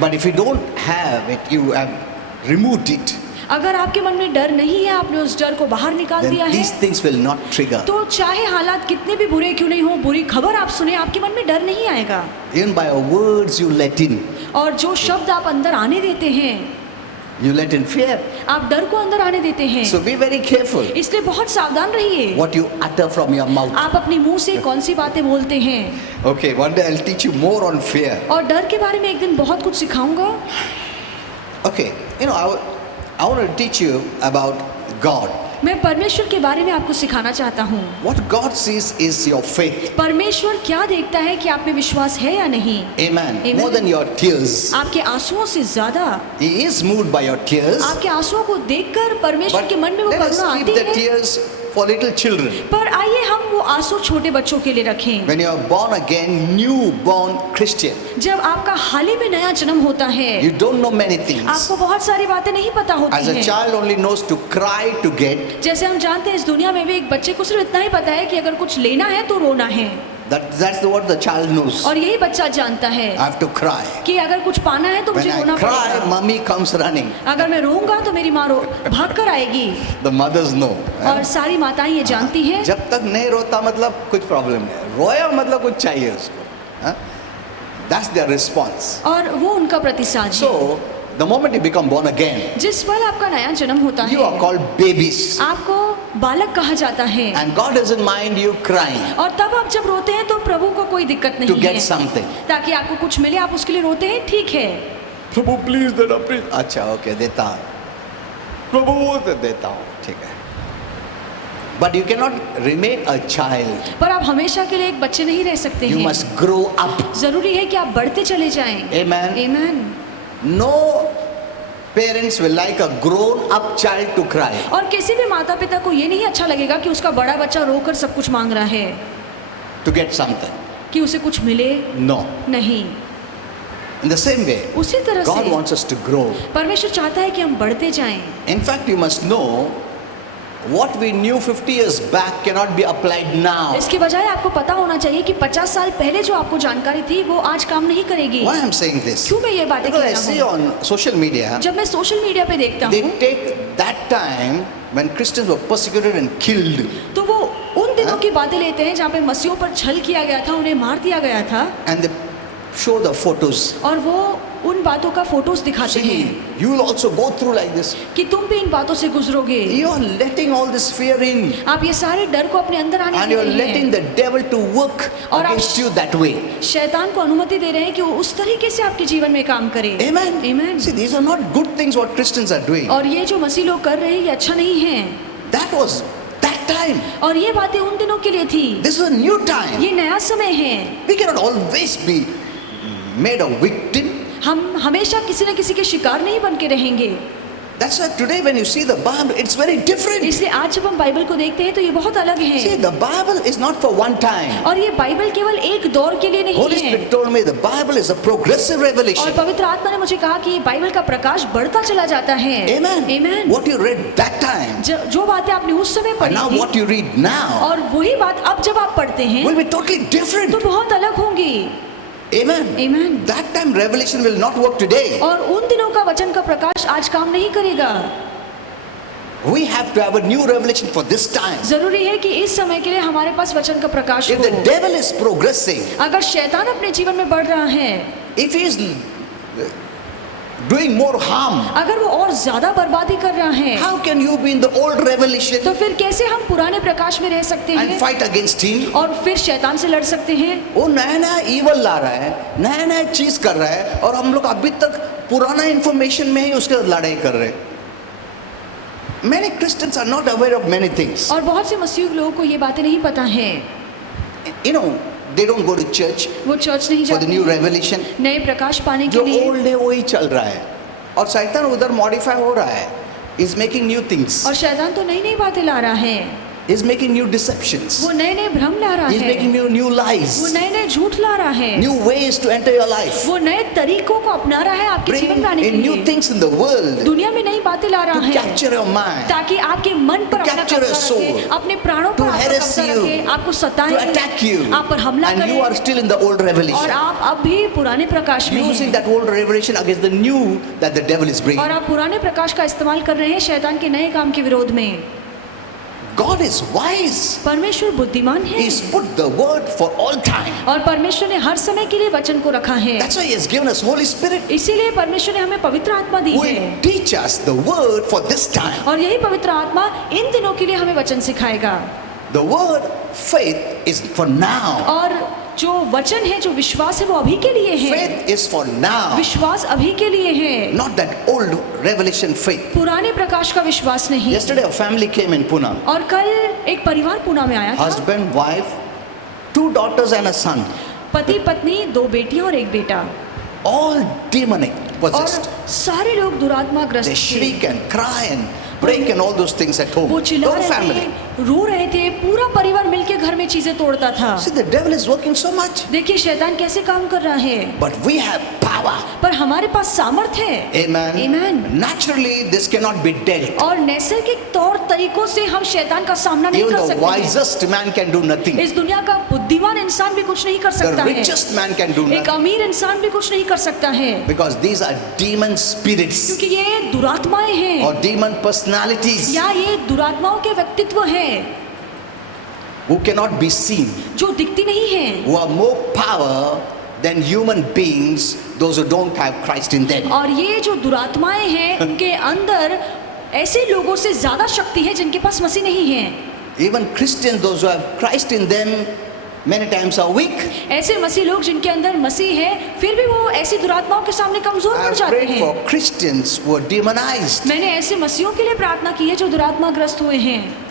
But if you don't have it, you have removed it, अगर आपके मन में डर नहीं है, आपने उस डर को बाहर निकाल दिया then है, these things will not trigger. तो चाहे हालात कितने भी बुरे क्यों नहीं हो, बुरी खबर आप सुने, आपके मन में डर नहीं आएगा। Even by your words you let in. और जो शब्द आप अंदर आने देते हैं, You let in fear. आप डर को अंदर आने देते हैं। So be very careful इसलिए बहुत सावधान रहिए। what you utter from your mouth. आप अपने मुंह से कौन सी बातें बोलते हैं। Okay, one day I'll teach you more on fear. और डर के बारे में एक दिन बहुत कुछ सिखाऊंगा। Okay, I want to teach you about God. मैं परमेश्वर के बारे में आपको सिखाना चाहता हूँ। What God sees is your faith. परमेश्वर क्या देखता है कि आप में विश्वास है या नहीं। Amen. Amen. More than your tears. आपके आंसुओं से ज्यादा He is moved by your tears. आपके आंसुओं को देखकर परमेश्वर But के मन में वो let us करुणा keep आती the है। tears for little children. पर आइए हम वो आंसू छोटे बच्चों के लिए रखें। When you are born again, new-born Christian, जब आपका हाल ही में नया जन्म होता है, you don't know many things. आपको बहुत सारी बातें नहीं पता होती As a हैं। child only knows to cry to get. जैसे हम जानते हैं इस दुनिया में भी एक बच्चे को सिर्फ इतना ही पता है कि अगर कुछ लेना है तो रोना है, That's what the child knows. और यही बच्चा जानता है I have to cry. कि अगर कुछ पाना है तो When मुझे I रोना cry, पड़ेगा। mommy comes running. अगर मैं रोऊंगा तो मेरी माँ भाग कर आएगी। The mothers know. और सारी माताएं ये जानती हैं। जब तक नहीं रोता मतलब कुछ प्रॉब्लम नहीं, रोया मतलब कुछ चाहिए उसको. हाँ? That's their response. और वो उनका प्रतिसाद है। So the moment you become born again, जिस पल आपका नया जन्म होता you are है, called babies. आपको बालक कहा जाता है। And God doesn't mind you crying और तब आप जब रोते हैं तो प्रभु को कोई दिक्कत to नहीं get है। something. ताकि आपको कुछ मिले, आप उसके लिए रोते हैं, ठीक है। प्रभु प्लीज देना प्लीज. अच्छा ओके देता हूँ. प्रभु देता हूँ, ठीक है. But you cannot remain a child. पर आप हमेशा के लिए एक बच्चे नहीं रह सकते You हैं। must grow up. जरूरी है कि आप बढ़ते चले जाएं। Amen. Amen. No parents will like a grown up child to cry. और किसी भी माता पिता को ये नहीं अच्छा लगेगा कि उसका बड़ा बच्चा रोकर सब कुछ मांग रहा है, To get something. कि उसे कुछ मिले। No. नहीं। In the same way, उसी तरह God से wants us to grow. परमेश्वर चाहता है कि हम बढ़ते जाएं। In fact, you must know what we knew 50 years back cannot be applied now. इसके बजाय आपको पता होना चाहिए कि 50 साल पहले जो आपको जानकारी थी वो आज काम नहीं करेगी। Why I'm saying this? क्यों मैं ये बातें Because कह I रहा see हूँ? on social media, जब मैं सोशल मीडिया पे देखता they हूँ take that time when Christians were persecuted and killed, तो वो उन दिनों की बातें लेते हैं जहाँ पे मसीहों पर छल किया गया था, उन्हें मार दिया गया था, and they show the photos. और वो उन बातों का फोटोज दिखाते See, हैं you will also go through like this. कि तुम भी इन बातों से गुजरोगे। You are letting all this fear in, आप ये सारे डर को अपने अंदर आने and दे you are रहे letting हैं the devil to work और आप- against you that way. शैतान को अनुमति दे रहे हैं कि वो उस तरीके से आपके जीवन में काम करे। Amen. Amen. See, these are not good things what Christians are doing. और ये जो मसीह लोग कर रहे हैं ये अच्छा नहीं है। That was that time. और ये बातें उन दिनों के लिए थी, This is a new time. ये नया समय है। We cannot always be made a victim. हम हमेशा किसी न किसी के शिकार नहीं बन के रहेंगे। That's why today when you see the Bible, it's very different. इसलिए आज जब हम बाइबल को देखते हैं तो ये बहुत अलग See, है। the Bible is not for one time. और ये बाइबल केवल एक दौर के लिए नहीं Holy है। Spirit told me the Bible is a progressive और revelation. पवित्र आत्मा ने मुझे कहा कि ये बाइबल का प्रकाश बढ़ता चला जाता है। Amen. Amen. What you read that time, जो बातें आपने उस समय and पढ़ी now थी what you read now, और वही बात अब जब आप पढ़ते हैं will be totally different. तो बहुत अलग होंगी। Amen. Amen. That time revelation will not work today. और उन दिनों का वचन का प्रकाश आज काम नहीं करेगा। We have to have a new revelation for this time. जरूरी है कि इस समय के लिए हमारे पास वचन का प्रकाश If the हो। devil is progressing, अगर शैतान अपने जीवन में बढ़ रहा है, if he is doing more harm, अगर वो और ज्यादा बर्बादी कर रहा है, how can you be in the old revelation तो फिर कैसे हम पुराने प्रकाश में रह सकते and हैं fight against him? और फिर शैतान से लड़ सकते हैं? वो नया नया ईवल ला रहा है, नया नया चीज कर रहा है, और हम लोग अभी तक पुराना इंफॉर्मेशन में ही उसके साथ लड़ाई कर रहे हैं. Many Christians are not aware of many things. और बहुत से मसीह लोगों को ये बातें नहीं पता हैं। You know, they don't go to church वो चर्च नहीं for the जाते new हैं, revelation. नए प्रकाश पाने के जो लिए। ओल्ड है वही चल रहा है, और शैतान उधर मॉडिफाई हो रहा है. Is making new things. और शैतान तो नई नई बातें ला रहा है, Is making new deceptions. वो नए नए भ्रम ला रहा Is making है, new lies. वो नए नए झूठ ला रहा है, New ways to enter your life. वो नए तरीकों को अपना रहा है आपके Bring जीवन में आने के in new लिए। things in the world दुनिया में नई बातें ला रहा to है capture your mind, ताकि आपके मन पर to अपना capture your कब्जा soul, रखे, अपने प्राणों to पर आपका harass कब्जा you, रखे, आपको to सताए, attack you, आप पर हमला and you are करे, still in the old और revelation, आप अब भी पुराने प्रकाश में using हैं that old revelation against the new that the devil is bringing. और आप पुराने प्रकाश का इस्तेमाल कर रहे हैं शैतान के नए काम के विरोध में। God is wise. परमेश्वर बुद्धिमान है He's put the word for all time. और परमेश्वर ने हर समय के लिए वचन को रखा है। That's why He has given us Holy Spirit इसीलिए परमेश्वर ने हमें पवित्र आत्मा दी who है will teach us the word for this time. और यही पवित्र आत्मा इन दिनों के लिए हमें वचन सिखाएगा। The word faith is for now. और जो वचन है, जो विश्वास है, वो अभी के लिए है। Faith is for now, विश्वास अभी के लिए है, not that old revelation faith. पुराने प्रकाश का विश्वास नहीं। Yesterday a family came in Pune. और कल एक परिवार पुणे में आया था, Husband, wife, 2 daughters and a son. पति पत्नी, 2 बेटियां और 1 बेटा, All demonic और possessed. सारे लोग दुरात्मा ग्रस्त They थे। shriek and cry and break and all those things at home. वो चिल्ला Whole रहे family. थे, रो रहे थे, पूरा परिवार मिलके घर में चीजें तोड़ता था। See, the devil is working so much. देखिए शैतान कैसे काम कर रहा है, But we have power. पर हमारे पास सामर्थ है। Amen. Amen. Naturally, this cannot be dealt. और नैसर्गिक तौर तरीकों से हम शैतान का सामना नहीं Even कर the सकते हैं। wisest man can do nothing. इस दुनिया का बुद्धिमान इंसान भी कुछ नहीं कर The सकता है, richest man can do एक nothing. अमीर इंसान भी कुछ नहीं कर सकता है, Because these are demon spirits क्योंकि ये दुरात्माएं हैं or demon personalities या ये दुरात्माओं के व्यक्तित्व हैं who cannot be seen, जो दिखती नहीं हैं who have more power than human beings, those who don't have Christ in them. और ये जो दुरात्माएं हैं उनके अंदर ऐसे लोगों से ज्यादा शक्ति है जिनके पास मसीह नहीं है। Even Christians, those who have Christ in them, many times are weak. ऐसे मसीह लोग जिनके अंदर मसीह है फिर भी वो ऐसी दुरात्माओं के सामने कमजोर I पड़ have जाते prayed हैं। for Christians who are demonized. मैंने ऐसे मसीहों के लिए प्रार्थना की है जो दुरात्माग्रस्त हुए हैं।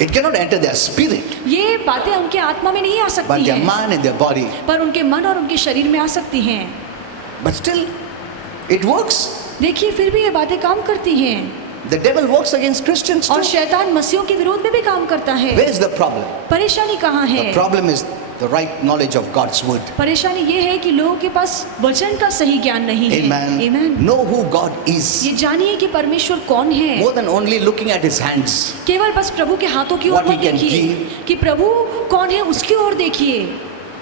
It cannot enter their spirit, ये बातें उनके आत्मा में नहीं आ but सकती their हैं, mind and their body. पर उनके मन और उनके शरीर में आ सकती हैं। But still, it works. देखिए फिर भी ये बातें काम करती हैं The devil works against Christians और too. शैतान मसीहों के विरोध में भी काम करता है। Where is the problem? परेशानी कहाँ है? The problem is the right knowledge of God's word. परेशानी ये है कि लोगों के पास वचन का सही ज्ञान नहीं है। Amen. Amen. Know who God is. ये जानिए कि परमेश्वर कौन है। More than only looking at His hands. केवल बस प्रभु के हाथों की ओर What he मत can देखिए give. कि प्रभु कौन है, उसकी ओर देखिए।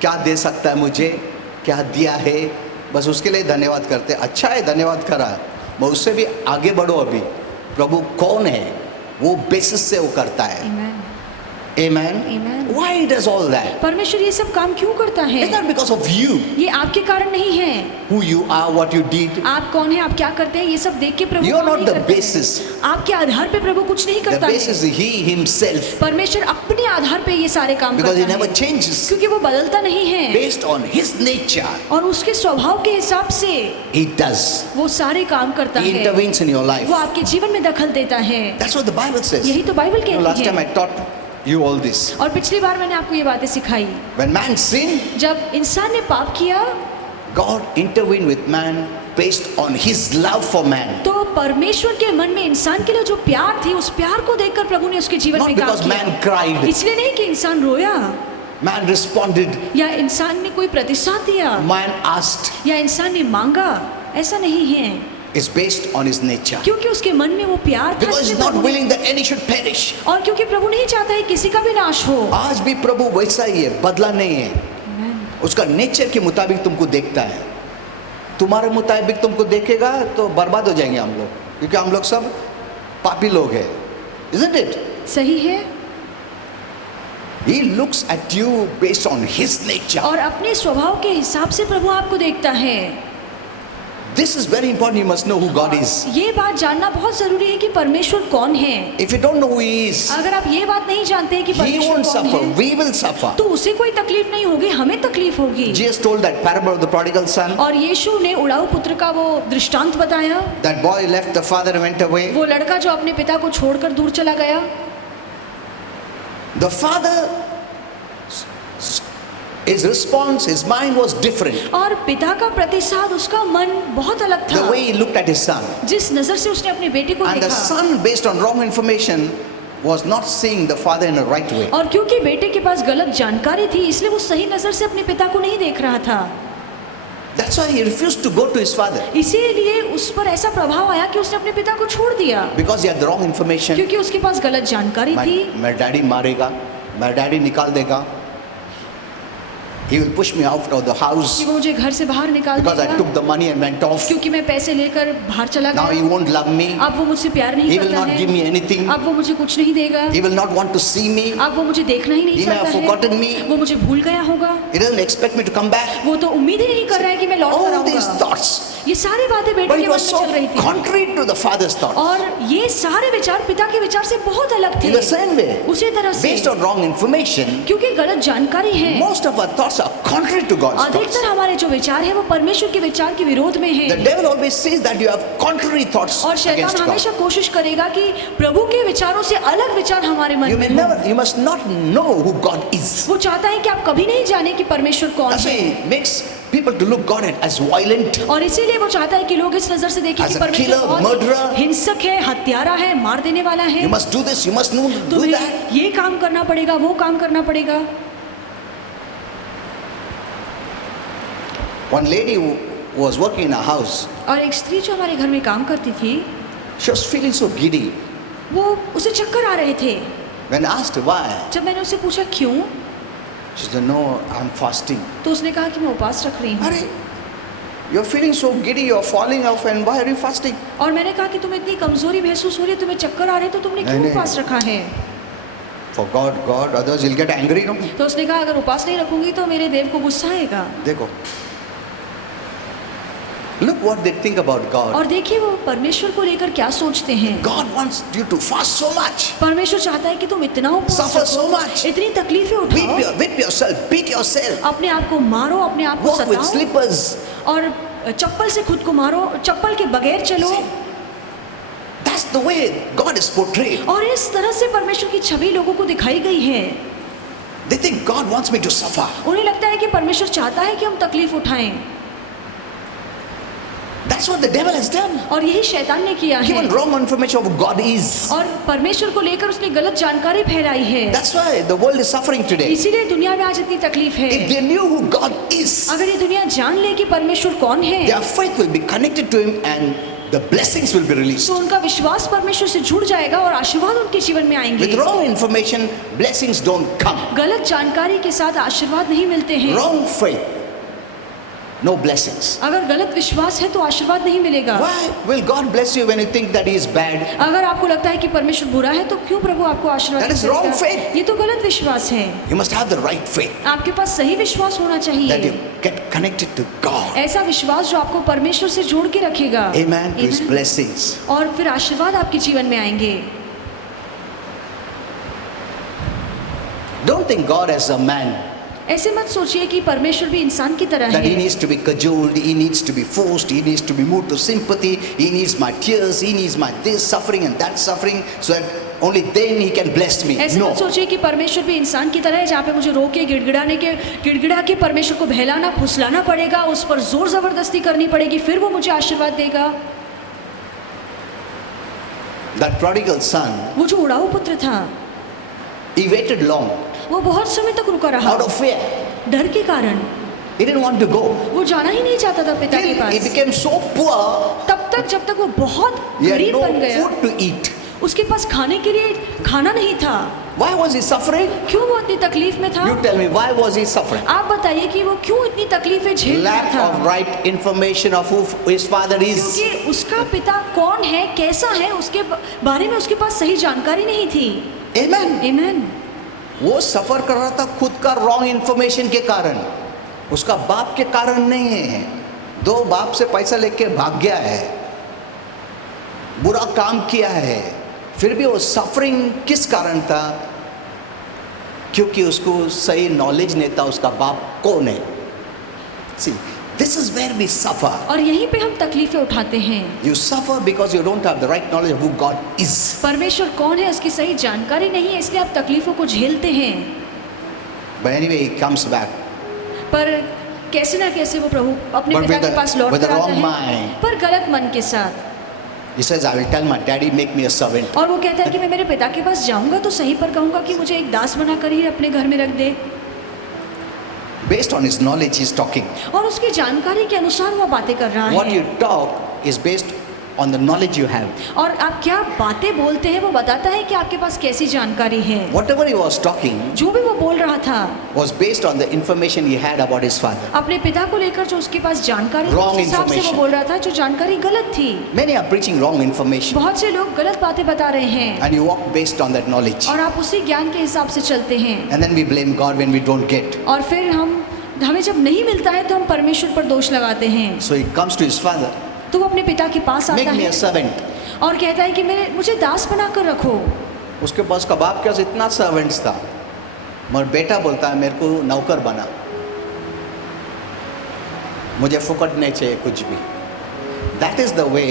क्या दे सकता है मुझे, क्या दिया है, बस उसके लिए धन्यवाद करते हैं। अच्छा है, धन्यवाद करा, मैं उससे भी आगे बढ़ो। अभी प्रभु कौन है वो बेसिस से वो करता है। Amen. Amen? Amen. Why he does all that? परमेश्वर ये सब काम क्यों करता है? It's not because of you, ये आपके कारण नहीं है। who you are, what you did. आप कौन है, आप क्या करते हैं, ये सब देख के प्रभु You are काम not नहीं the करता है। basis. आपके आधार पे प्रभु कुछ नहीं The करता है। basis is he himself, परमेश्वर अपने आधार पे ये सारे काम because he करता never है, changes. क्योंकि वो बदलता नहीं है Based on his nature, और उसके स्वभाव के हिसाब से he does. वो सारे काम करता He है। intervenes in your life. वो आपके जीवन में दखल देता है। That's what the Bible says. यही तो बाइबल You know, last कहती time I है। taught you all this. और पिछली बार मैंने आपको ये बातें सिखाई। When man sinned, जब इंसान ने पाप किया God intervened with man based on his love for man. तो परमेश्वर के मन में इंसान के लिए जो प्यार थी, उस प्यार को देखकर प्रभु ने उसके जीवन Not में काम because man किया। cried, इसलिए नहीं कि इंसान रोया man responded, या इंसान ने कोई प्रतिसाद दिया man asked. या इंसान ने मांगा, ऐसा नहीं है, It's based on his nature. क्योंकि उसके मन में वो प्यार था। Because he's इसलिए not प्रभु ने- willing that any should perish. और क्योंकि प्रभु नहीं चाहता है किसी का भी नाश हो। आज भी प्रभु वैसा ही है, बदला नहीं है। Amen. उसका नेचर के मुताबिक तुमको देखता है। तुम्हारे मुताबिक तुमको देखेगा तो बर्बाद हो जाएंगे हम लोग, क्योंकि हम लोग सब पापी लोग हैं। Isn't it? सही है। He looks at you based on his nature. और अपने स्वभाव के हिसाब से प्रभु आपको देखता है। This is very important. You must know who God is. ये बात जानना बहुत जरूरी है कि परमेश्वर कौन है। If you don't know who he is, अगर आप ये बात नहीं जानते हैं कि he परमेश्वर won't कौन suffer. है, We will suffer. तो उसे कोई तकलीफ नहीं होगी, हमें तकलीफ होगी। Jesus told that parable of the prodigal son. और यीशु ने उड़ाऊ पुत्र का वो दृष्टांत बताया। That boy left the father and went away. वो लड़का जो अपने पिता को छोड़कर दूर चला गया, The father, his response, his mind was different. और पिता का प्रतिसाद, उसका मन बहुत अलग The था। way he looked at his son. जिस नजर से उसने अपने बेटे को And the देखा, son, based on wrong information, was not seeing the father in a right way. और क्योंकि बेटे के पास गलत जानकारी थी, इसलिए वो सही नजर से अपने पिता को नहीं देख रहा था। That's why he refused to go to his father. इसीलिए उस पर ऐसा प्रभाव आया कि उसने अपने पिता को छोड़ दिया, Because he had the wrong information. क्योंकि उसके पास गलत जानकारी थी। मेरा डैडी मारेगा, मेरा डैडी निकाल देगा. He will push me out of the house कि वो मुझे घर से बाहर निकाल because I देगा, took the money and went off. क्योंकि मैं पैसे लेकर बाहर चला Now he गया। won't love me. अब वो मुझसे प्यार नहीं He will करता not give me है, anything. अब वो मुझे कुछ नहीं देगा, He will not want to see me. अब वो मुझे देखना ही नहीं He may have चाहता forgotten है, me. वो मुझे भूल गया होगा, He doesn't expect me to come back. वो तो उम्मीद ही नहीं कर रहा है कि मैं लौट कर All these आऊंगा। thoughts. ये सारी बातें बेटे But के it मन was में so चल रही थी, contrary to the father's thought. और ये सारे विचार पिता के विचार से बहुत अलग थे। In the same way, उसी तरह से, based on wrong information, क्योंकि गलत जानकारी है, most of our thoughts are contrary to God's thoughts. अधिकतर हमारे जो विचार है वो परमेश्वर के विचार के विरोध में The है। devil always says that you have contrary thoughts और शैतान against God. हमेशा कोशिश करेगा कि प्रभु के विचारों से अलग विचार हमारे मन You में may हो। never, you must not know who God is. वो चाहता है कि आप कभी नहीं जाने कि परमेश्वर कौन That's why है, he makes people to look God as violent, और इसीलिए वो चाहता है कि लोग इस नजर से देखें As कि a परमेश्वर killer, बहुत murderer. हिंसक है, हत्यारा है, मार देने वाला है, you must do this, you must do that. तुम्हें ये काम करना पड़ेगा, वो काम करना पड़ेगा। One lady who was working in a house, और एक स्त्री जो हमारे घर में काम करती थी, she was feeling so giddy. वो उसे चक्कर आ रहे थे। When I asked her why, जब मैंने उससे पूछा क्यों, she said, no, I'm fasting. तो उसने कहा कि मैं उपवास रख रही हूँ। Arey, you're feeling so giddy, you're falling off, and why are you fasting? और मैंने कहा कि तुम्हें इतनी कमजोरी महसूस हो रही है, तुम्हें चक्कर आ रहे हैं, तो तुमने क्यों नहीं। उपवास रखा है? For God, otherwise you'll get angry, no? तो उसने कहा अगर उपवास नहीं रखूंगी तो मेरे देव को गुस्सा आएगा। देखो. Look what they think about God. और देखिए वो परमेश्वर को लेकर क्या सोचते हैं। God wants you to fast so much. परमेश्वर चाहता है कि तुम इतना उपवास Suffer रखो, so much. इतनी तकलीफें उठाओ, Whip yourself, beat yourself. अपने आप को मारो, अपने आप को Walk with सताओ, slippers. और चप्पल से खुद को मारो, चप्पल के बगैर चलो। See, that's the way God is portrayed. और इस तरह से परमेश्वर की छवि लोगों को दिखाई गई है। They think God wants me to suffer. उन्हें लगता है कि परमेश्वर चाहता है कि हम तकलीफ उठाएं, That's what the devil has done. और यही शैतान ने किया है। Given wrong information of who God is. और परमेश्वर को लेकर उसने गलत जानकारी फैलाई है। That's why the world is suffering today. इसीलिए दुनिया में आज इतनी तकलीफ है। If they knew who God is, अगर ये दुनिया जान ले कि परमेश्वर कौन है, their faith will be connected to Him and the blessings will be released. तो उनका विश्वास परमेश्वर से जुड़ जाएगा और आशीर्वाद उनके जीवन में आएंगे। With wrong information, blessings don't come. गलत जानकारी के साथ आशीर्वाद नहीं मिलते हैं। Wrong faith no blessings. अगर गलत विश्वास है तो आशीर्वाद नहीं मिलेगा। Why will God bless you when you think that He is bad? अगर आपको लगता है कि परमेश्वर बुरा है तो क्यों प्रभु आपको आशीर्वाद That is देगा? wrong faith. ये तो गलत विश्वास है। You must have the right faith आपके पास सही विश्वास होना that चाहिए, you get connected to God. ऐसा विश्वास जो आपको परमेश्वर से जोड़ के रखेगा। Amen. To His Amen. blessings. और फिर आशीर्वाद आपके जीवन में आएंगे। Don't think God as a man, ऐसे मत सोचिए कि परमेश्वर भी इंसान की तरह that He है, needs to be cajoled, He needs to be forced, He needs to be moved to sympathy, He needs my tears, He needs my this suffering and that suffering, so that only then He can bless me. ऐसे No. मत सोचिए कि परमेश्वर भी इंसान की तरह है जहाँ पे मुझे रो के गिड़गिड़ा के परमेश्वर को बहलाना फुसलाना पड़ेगा, उस पर जोर जबरदस्ती करनी पड़ेगी, फिर वो मुझे आशीर्वाद देगा। That prodigal son, वो जो उड़ाऊ पुत्र था he waited long वो बहुत समय तक रुका रहा, out of fear. डर के कारण। He didn't want to go. वो जाना ही नहीं चाहता था पिता के Till he pass, became so poor, तब तक जब तक वो बहुत he had गरीब no बन गया, food to eat. उसके पास खाने के लिए खाना नहीं था। Why was he suffering? क्यों वो इतनी तकलीफ में था? You tell me, why was he suffering? आप बताइए कि वो क्यों इतनी तकलीफें झेल रहा Lack था? of right information of who his father is. क्योंकि उसका पिता कौन है, कैसा है, उसके बारे में उसके पास सही जानकारी नहीं थी। Amen. आमीन। वो सफर कर रहा था खुद का रॉन्ग इंफॉर्मेशन के कारण, उसका बाप के कारण नहीं है। दो बाप से पैसा लेके भाग गया है, बुरा काम किया है, फिर भी वो सफरिंग किस कारण था? क्योंकि उसको सही नॉलेज नहीं था उसका बाप कौन है। See, this is where we suffer. और यहीं पे हम तकलीफें उठाते हैं। You suffer because you don't have the right knowledge of who God is. परमेश्वर कौन है उसकी सही जानकारी नहीं है, इसलिए आप तकलीफों को झेलते हैं। But anyway, he comes back. पर कैसे ना कैसे वो प्रभु अपने But पिता with के the- पास लौट with the कर आता wrong है, mind. पर गलत मन के साथ। He says, I will tell my daddy, make me a servant. और वो कहता है कि मैं मेरे पिता के पास जाऊंगा तो सही पर कहूंगा कि मुझे एक दास बनाकर ही अपने घर में रख दे। Based on his knowledge, he's talking. और उसकी जानकारी के अनुसार वो बातें कर रहा What है। you talk is based on the knowledge you have. और आप क्या बातें बोलते हैं वो बताता है कि आपके पास कैसी जानकारी है। Whatever he was talking जो भी वो बोल रहा था was based on the information he had about his father. अपने पिता को लेकर जो उसके पास जानकारी थी, Wrong उस हिसाब से वो information. बोल रहा था, जो जानकारी गलत थी। Many are preaching wrong information, बहुत से लोग गलत बातें बता रहे हैं and you walk based on that knowledge. और आप उसी ज्ञान के हिसाब से चलते हैं, And then we blame God when we don't get. और फिर हमें जब नहीं मिलता है तो हम परमेश्वर पर दोष लगाते हैं। So he comes to his father, तो वो अपने पिता के पास make आता me है a servant. और कहता है कि मुझे दास बना कर रखो। उसके पास का बाप के पास इतना सर्वेंट्स था, मगर बेटा बोलता है मेरे को नौकर बना, मुझे फुकट नहीं चाहिए कुछ भी। That is the way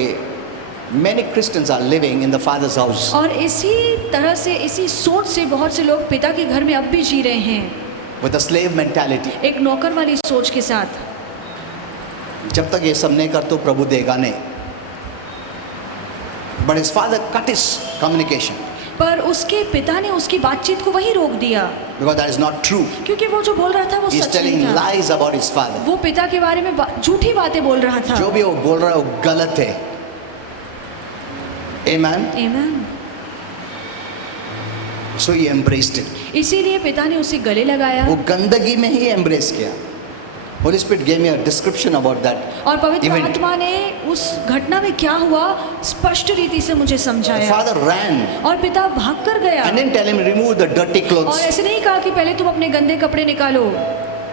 many Christians are living in the Father's house. और इसी तरह से, इसी सोच से बहुत से लोग पिता के घर में अब भी जी रहे हैं, With a slave mentality. एक नौकर वाली सोच के साथ। जब तक ये सब नहीं कर तो प्रभु देगा नहीं। But his father cut his communication पर उसके पिता ने उसकी बातचीत को वहीं रोक दिया, because that is not true. क्योंकि वो जो बोल रहा था वो He is सच telling नहीं था। lies about his father. वो पिता के बारे में झूठी बातें बोल रहा था। जो भी वो बोल रहा है वो गलत है। Amen. आमीन। So he embraced it. इसीलिए पिता ने उसे गले लगाया वो गंदगी में ही embrace किया। Holy Spirit gave me a description about that. और पवित्र event. आत्मा ने उस घटना में क्या हुआ स्पष्ट रीति से मुझे The समझाया। father ran और पिता भाग कर गया and didn't tell him remove the dirty और clothes. ऐसे नहीं कहा कि पहले तुम अपने गंदे कपड़े निकालो,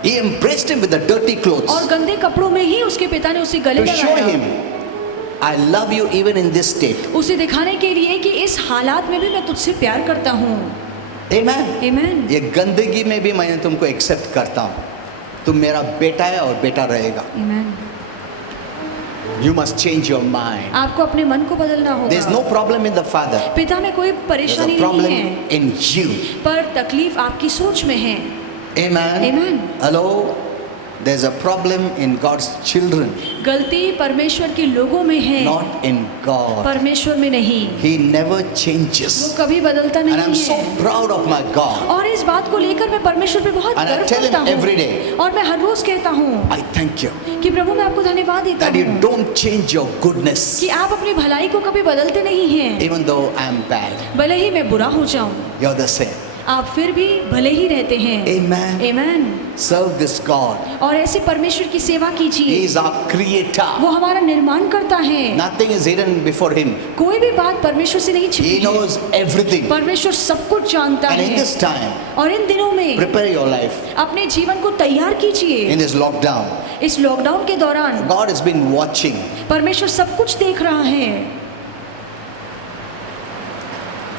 He embraced him with the dirty clothes और गंदे कपड़ों में ही उसके पिता ने उसे गले to show लगाया, him, I love you even in this state. उसे दिखाने के लिए कि इस हालात में भी मैं तुझसे प्यार करता हूँ। Amen. आमीन। ये गंदगी में भी मैंने तुमको एक्सेप्ट करता हूँ। तुम मेरा बेटा है और बेटा रहेगा। आमीन। You must change your mind. आपको अपने मन को बदलना There is होगा। no problem in the father. पिता में कोई There's परेशानी a नहीं problem है, in you. पर तकलीफ आपकी सोच में है। Amen. Amen. Hello. There's a problem in God's children, गलती परमेश्वर के लोगों में है, not in God. परमेश्वर में नहीं। He never वो changes. कभी बदलता And I'm नहीं so है। proud of my God. और इस बात को लेकर मैं परमेश्वर पे बहुत And I गर्व tell him करता every हूँ, day. और मैं हर रोज कहता हूँ I thank you कि प्रभु मैं आपको धन्यवाद देता that you हूँ don't change your goodness कि आप अपनी भलाई को कभी बदलते नहीं हैं, even though I'm bad. भले ही मैं बुरा हो जाऊं, You're the same. आप फिर भी भले ही रहते हैं। Amen. आमीन। Serve this God. और ऐसे परमेश्वर की सेवा He कीजिए। is our creator. वो हमारा निर्माण करता है। Nothing is hidden before him. कोई भी बात परमेश्वर से नहीं छिपी He है। knows everything. परमेश्वर सब कुछ जानता And in है। this time, और इन दिनों में prepare your life. अपने जीवन को तैयार कीजिए। In this lockdown, इस लॉकडाउन के दौरान God has been watching. परमेश्वर सब कुछ देख रहा है।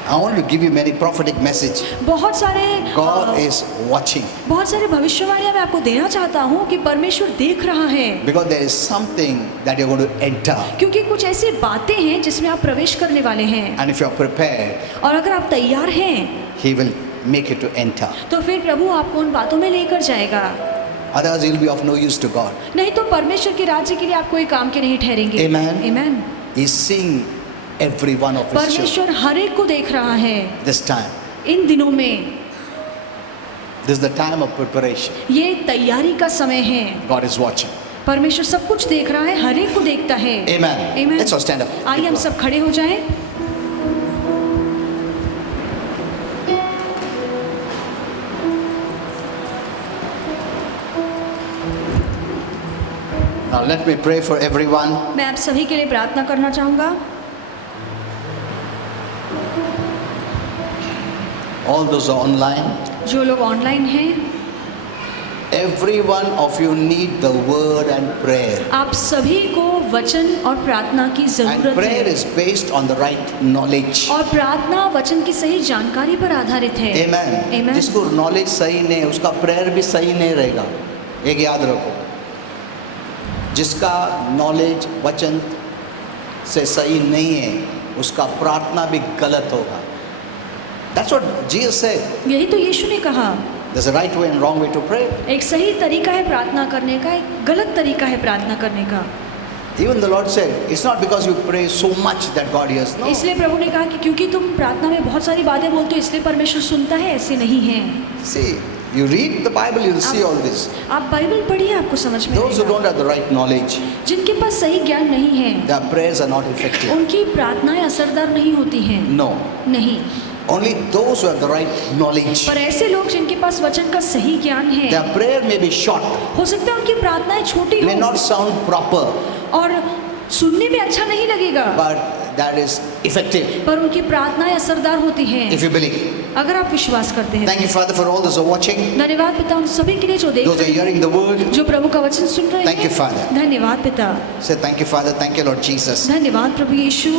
I want to give you many prophetic message. बहुत सारे God is watching बहुत सारे भविष्यवाणियां मैं आपको देना चाहता हूँ कि परमेश्वर देख रहा है। because there is something that you're going to enter. क्योंकि कुछ ऐसी बातें हैं जिसमें आप प्रवेश करने वाले हैं। And if you're prepared, और अगर आप तैयार हैं He will make you to enter. तो फिर प्रभु आपको उन बातों में लेकर जाएगा। Otherwise, you'll be of no use to God. नहीं तो परमेश्वर के राज्य के लिए आप कोई काम के नहीं ठहरेंगे। Amen. आमीन। He's seeing every one of His children परमेश्वर हर एक को देख रहा है this time. इन दिनों में। This is the time of preparation. ये तैयारी का समय है। God is watching. परमेश्वर सब कुछ देख रहा है, हर एक को देखता है। Amen. Amen. Let's all stand up. आइए हम सब खड़े हो जाएं। Now let me pray for everyone. मैं आप सभी के लिए प्रार्थना करना चाहूँगा। All those who are online. जो लोग ऑनलाइन हैं, Every one of you need the word and prayer. आप सभी को वचन और प्रार्थना की And जरूरत prayer है। is based on the right knowledge. और प्रार्थना वचन की सही जानकारी पर आधारित है। Amen. Amen. जिसको नॉलेज सही नहीं है उसका प्रेयर भी सही नहीं रहेगा। एक याद रखो, जिसका नॉलेज वचन से सही नहीं है उसका प्रार्थना भी गलत होगा। That's what Jesus said. यही तो यीशु ने कहा। There's a right way and wrong way to pray. एक सही तरीका है प्रार्थना करने का, एक गलत तरीका है प्रार्थना करने का। Even the Lord said, it's not because you pray so much that God hears. No. इसलिए प्रभु ने कहा कि क्योंकि तुम प्रार्थना में बहुत सारी बातें बोलते हो इसलिए परमेश्वर सुनता है, ऐसे नहीं है। See, you read the Bible, you'll see all this. आप बाइबल पढ़िए, आपको समझ में Those who आएगा। don't have the right knowledge, जिनके पास सही ज्ञान नहीं है, their prayers are not effective. उनकी प्रार्थनाएं असरदार नहीं होती हैं। No. नहीं, Only those who have the right knowledge. पर ऐसे लोग जिनके पास वचन का सही ज्ञान है, Their prayer may be short, हो सकता है उनकी प्रार्थनाएं छोटी may हो not sound proper, और सुनने में अच्छा नहीं लगेगा, but that is effective पर उनकी प्रार्थनाएं असरदार होती हैं if you believe. अगर आप विश्वास करते हैं। Thank you, Father, for all those who are watching, धन्यवाद पिता उन सभी के लिए जो देख those who are hearing the word. जो प्रभु का वचन सुन रहे Thank you, हैं। Father. धन्यवाद पिता। Say thank you, Father. Thank you, Lord Jesus. धन्यवाद प्रभु यीशु।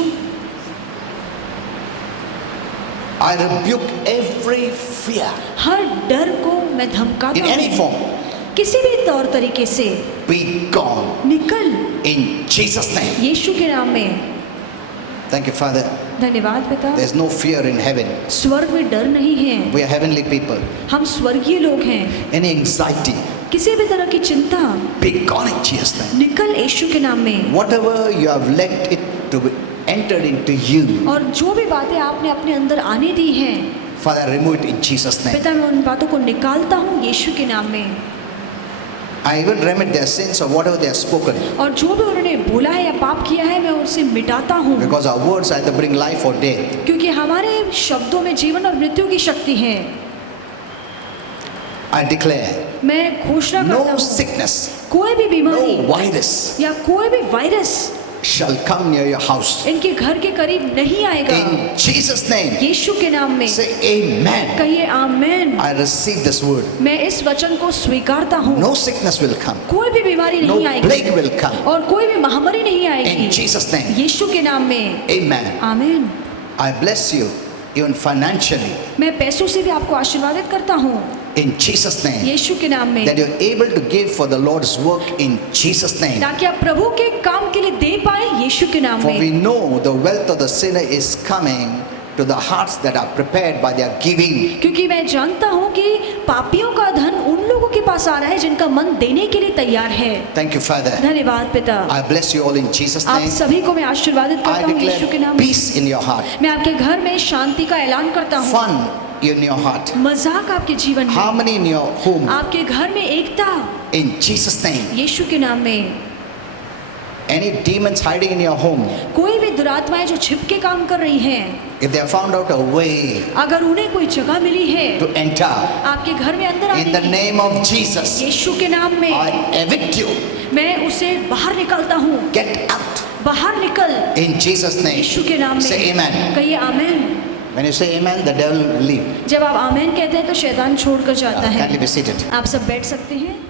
I rebuke every fear हर डर को मैं धमकाता in any हूँ, form. किसी भी तौर तरीके से Be gone निकल in Jesus' name. यीशु के नाम में। Thank you, Father. धन्यवाद पिता। There's no fear in heaven. स्वर्ग में डर नहीं है, We are heavenly people. हम स्वर्गीय लोग हैं। Any anxiety, किसी भी तरह की चिंता be gone in Jesus' name. निकल यीशु के नाम में। Whatever you have let it to be entered into you, और जो भी बातें आपने अपने अंदर आने दी हैं, Father, remove it in Jesus' name. पिता मैं उन बातों को निकालता हूँ यीशु के नाम में। I even remit their sins or whatever they have spoken, और जो भी उन्होंने बोला है या पाप किया है मैं उसे मिटाता हूँ, because our words either bring life or death. क्योंकि हमारे शब्दों में जीवन और मृत्यु की शक्ति है। I declare मैं घोषणा करता no हूँ sickness, कोई भी बीमारी no virus या कोई भी virus shall come near your house. इनके घर के करीब नहीं आएगा। In Jesus' name, यीशु के नाम में say amen. कहिए आमेन। I receive this word. मैं इस वचन को स्वीकारता हूँ। No sickness will come. कोई भी बीमारी No नहीं आएगी plague will come. और कोई भी महामारी नहीं आएगी In Jesus' name, यीशु के नाम में। amen. Amen. I bless you even financially मैं पैसों से भी आपको आशीर्वादित करता हूँ in Jesus' name, यीशु के नाम में, that you're able to give for the Lord's work in Jesus' name. ताकि आप प्रभु के काम के लिए दे पाए यीशु के नाम For we में। know the wealth of the sinner is coming to the hearts that are prepared by their giving. क्योंकि मैं जानता हूँ कि पापियों का धन उन लोगों के पास आ रहा है जिनका मन देने के लिए तैयार है। Thank you, Father. धन्यवाद पिता। I bless you all in Jesus' आप name. सभी को मैं आशीर्वादित I करता हूँ यीशु के declare नाम में। peace in your heart, मैं आपके घर में शांति का ऐलान करता हूँ, fun in your heart, मजाक आपके जीवन में, harmony in your home, आपके घर में एकता in Jesus' name. यीशु के नाम में। any demons hiding in your home, कोई भी दुरात्माएं जो छिप के काम कर रही हैं, if they have found out a way अगर उन्हें कोई जगह मिली है to enter, आपके घर में अंदर in the आने की, name of Jesus, यीशु के नाम में I evict you. मैं उसे बाहर निकालता हूँ। Get out बाहर निकल in Jesus' name. यीशु के नाम में। Say amen. कहिए आमेन। When you say amen, the devil will leave. जब आप आमेन कहते हैं तो शैतान छोड़कर जाता है। Kindly be seated. आप सब बैठ सकते हैं।